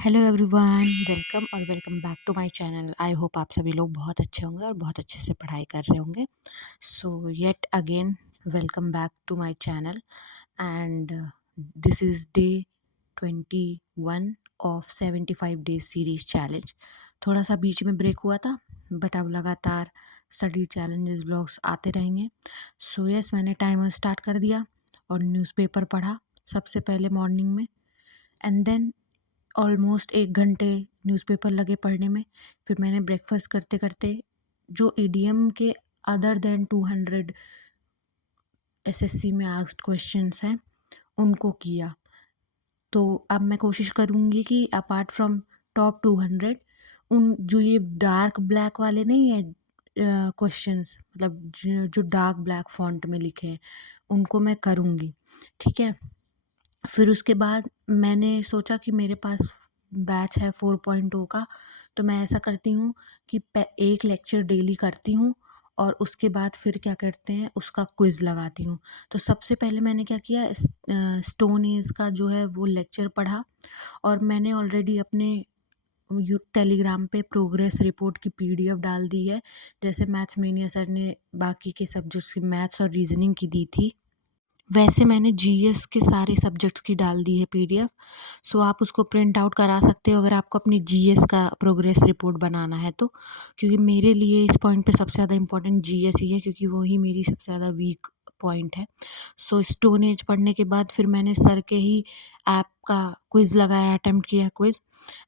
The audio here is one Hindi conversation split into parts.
हेलो एवरीवन, वेलकम और welcome back to my channel. I hope आप सभी लोग बहुत अच्छे होंगे और बहुत अच्छे से पढ़ाई कर रहे होंगे। So yet again welcome back to my channel and this is day 21 of 75 days series challenge. थोड़ा सा बीच में ब्रेक हुआ था बट अब लगातार स्टडी चैलेंजेस व्लॉग्स आते रहेंगे। सो यस, मैंने टाइमर स्टार्ट कर दिया और न्यूज़पेपर पढ़ा सबसे पहले मॉर्निंग में एंड देन ऑलमोस्ट 1 घंटे न्यूज़पेपर लगे पढ़ने में। फिर मैंने ब्रेकफ़ास्ट करते-करते जो ईडीएम के अदर देन 200 एसएससी में आस्क्ड क्वेश्चंस हैं, उनको किया। तो अब मैं कोशिश करूँगी कि अपार्ट फ्रॉम टॉप 200 उन जो ये डार्क ब्लैक वाले नहीं है क्वेश्चंस, मतलब जो डार्क ब्लैक फ़ॉन्ट में लिखे हैं, उनको मैं करूँगी, ठीक है? फिर उसके बाद मैंने सोचा कि मेरे पास बैच है 4.0 का, तो मैं ऐसा करती हूँ कि एक लेक्चर डेली करती हूँ और उसके बाद फिर क्या करते हैं, उसका क्विज़ लगाती हूँ। तो सबसे पहले मैंने क्या किया, स्टोन एज का जो है वो लेक्चर पढ़ा और मैंने ऑलरेडी अपने टेलीग्राम पे प्रोग्रेस रिपोर्ट की पीडीएफ डाल दी है। जैसे मैथ्स मेनिया सर ने बाकी के सब्जेक्ट्स की मैथ्स और रीजनिंग की दी थी, वैसे मैंने जीएस के सारे सब्जेक्ट्स की डाल दी है पीडीएफ। सो आप उसको प्रिंट आउट करा सकते हो अगर आपको अपनी जीएस का प्रोग्रेस रिपोर्ट बनाना है तो, क्योंकि मेरे लिए इस पॉइंट पे सबसे ज़्यादा इम्पोर्टेंट जीएस ही है, क्योंकि वही मेरी सबसे ज़्यादा वीक पॉइंट है। सो स्टोन एज पढ़ने के बाद फिर मैंने सर के ही ऐप का क्विज़ लगाया, अटेम्प्ट किया क्विज़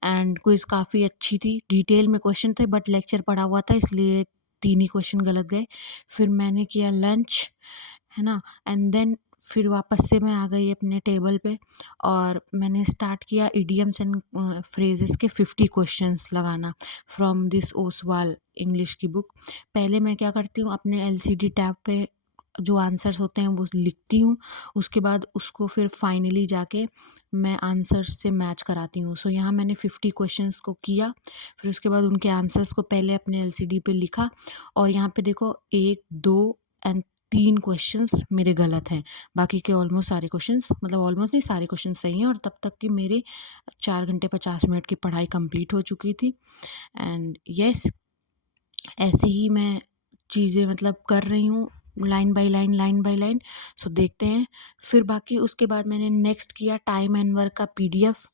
एंड क्विज़ काफ़ी अच्छी थी। डिटेल में क्वेश्चन थे बट लेक्चर पढ़ा हुआ था इसलिए 3 ही क्वेश्चन गलत गए। फिर मैंने किया लंच, है ना? एंड देन फिर वापस से मैं आ गई अपने टेबल पे और मैंने स्टार्ट किया इडियम्स एंड फ्रेजेस के 50 क्वेश्चंस लगाना फ्रॉम दिस ओसवाल इंग्लिश की बुक। पहले मैं क्या करती हूँ, अपने एलसीडी टैब पे जो आंसर्स होते हैं वो लिखती हूँ, उसके बाद उसको फिर फाइनली जाके मैं आंसर्स से मैच कराती हूँ। सो यहाँ मैंने 50 क्वेश्चंस को किया, फिर उसके बाद उनके आंसर्स को पहले अपने एलसीडी पे लिखा और यहाँ पे देखो 1, 2 एंड 3 क्वेश्चंस मेरे गलत हैं। बाकी के ऑलमोस्ट सारे क्वेश्चंस, मतलब ऑलमोस्ट नहीं, सारे क्वेश्चन सही हैं और तब तक कि मेरे 4 घंटे 50 मिनट की पढ़ाई कंप्लीट हो चुकी थी। एंड यस, ऐसे ही मैं चीज़ें मतलब कर रही हूँ line by line, line by line. So देखते हैं। फिर बाकी उसके बाद मैंने नेक्स्ट किया टाइम एंड वर्क का पीडीएफ।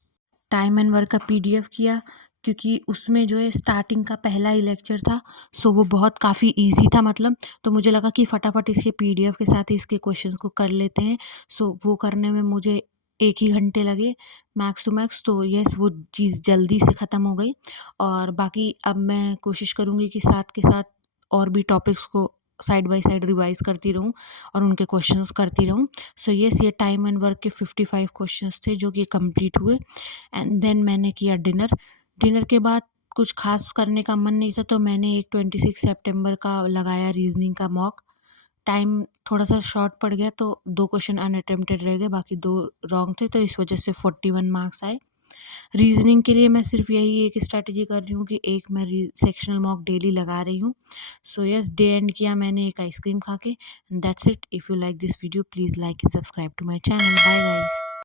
टाइम एंड वर्क का पीडीएफ किया क्योंकि उसमें जो है स्टार्टिंग का पहला ही लेक्चर था, सो वो बहुत काफ़ी इजी था मतलब। तो मुझे लगा कि फटाफट इसके पीडीएफ के साथ ही इसके क्वेश्चंस को कर लेते हैं। सो वो करने में मुझे 1 ही घंटे लगे मैक्स टू मैक्स, तो यस वो चीज़ जल्दी से ख़त्म हो गई। और बाकी अब मैं कोशिश करूँगी कि साथ के साथ और भी टॉपिक्स को साइड बाय साइड रिवाइज़ करती रहूँ और उनके क्वेश्चंस करती रहूँ। सो यस, ये टाइम एंड वर्क के 55 क्वेश्चंस थे जो कि कंप्लीट हुए। एंड देन मैंने किया डिनर। डिनर के बाद कुछ खास करने का मन नहीं था, तो मैंने एक 26 सितंबर का लगाया रीजनिंग का मॉक। टाइम थोड़ा सा शॉर्ट पड़ गया तो 2 क्वेश्चन अनअटेम्प्टेड रह गए, बाकी 2 रॉन्ग थे, तो इस वजह से 41 मार्क्स आए। रीजनिंग के लिए मैं सिर्फ यही एक स्ट्रैटेजी कर रही हूँ कि एक मैं सेक्शनल मॉक डेली लगा रही हूँ। सो यस, डे एंड किया मैंने एक आइसक्रीम खा के। That's it. If you like this video please like and subscribe to my channel. Bye guys.